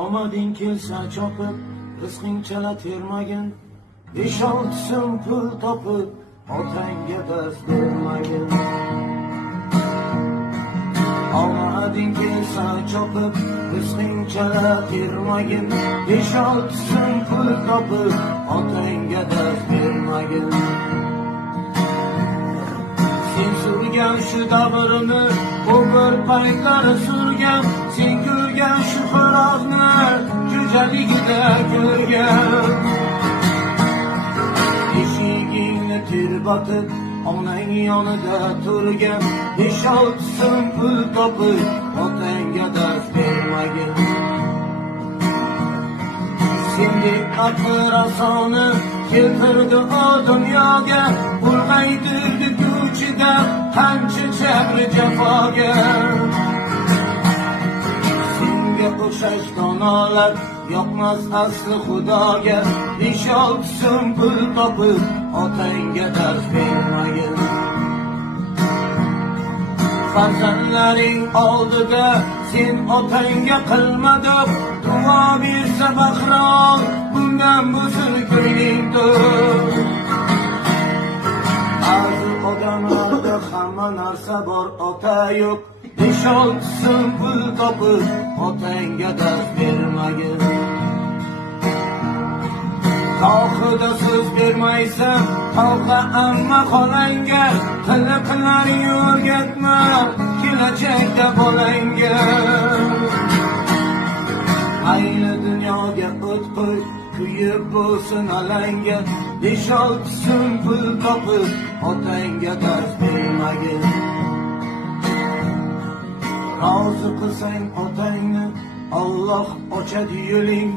Omading kelsa chopib, rizqing chala termagin. 5-6 so'm pul topib, otangga dars bermagin. Omading kelsa chopib, rizqing chala termagin. 5-6 so'm pul topib, otangga dars bermagin. Sen surgan shu davrni, u bir paytlar surgan, sen ko'rgan shu xo'rozni, jo'jaligida ko'rgan. Eshigingni tirbatib, onang yonida turgan, 5-6 so'm pul topib, otangga dars bermagin. Sendek aqrasoni keltirdi o dunyoga, ulg'aytirdi ko'chida qancha jabri jafoga. Senga o'xshash donolar yoqmas asli xudoga, 5-6 so'm pul topib, otangga dars bermagin. Farzandlaring oldida sen otangga qilmading duo, bersa bahrom bundan bo'lsin ko'nglingdir. Ba'zi odamlarda hamma narsa bor, ota yo'q. 5-6 so'm pul topib, otangga dars bermagin. Tohida so'z bermaysan, tog'a amma xolangga, qiliqlaring o'rgatma kelajakda bolangga. Ayni dunyoga o't qo'y, kuyib bo'lsin alanga. 5-6 so'm pul topib, otangga dars bermagin. Rozi qilsang otangni, Alloh ochadi yo'ling.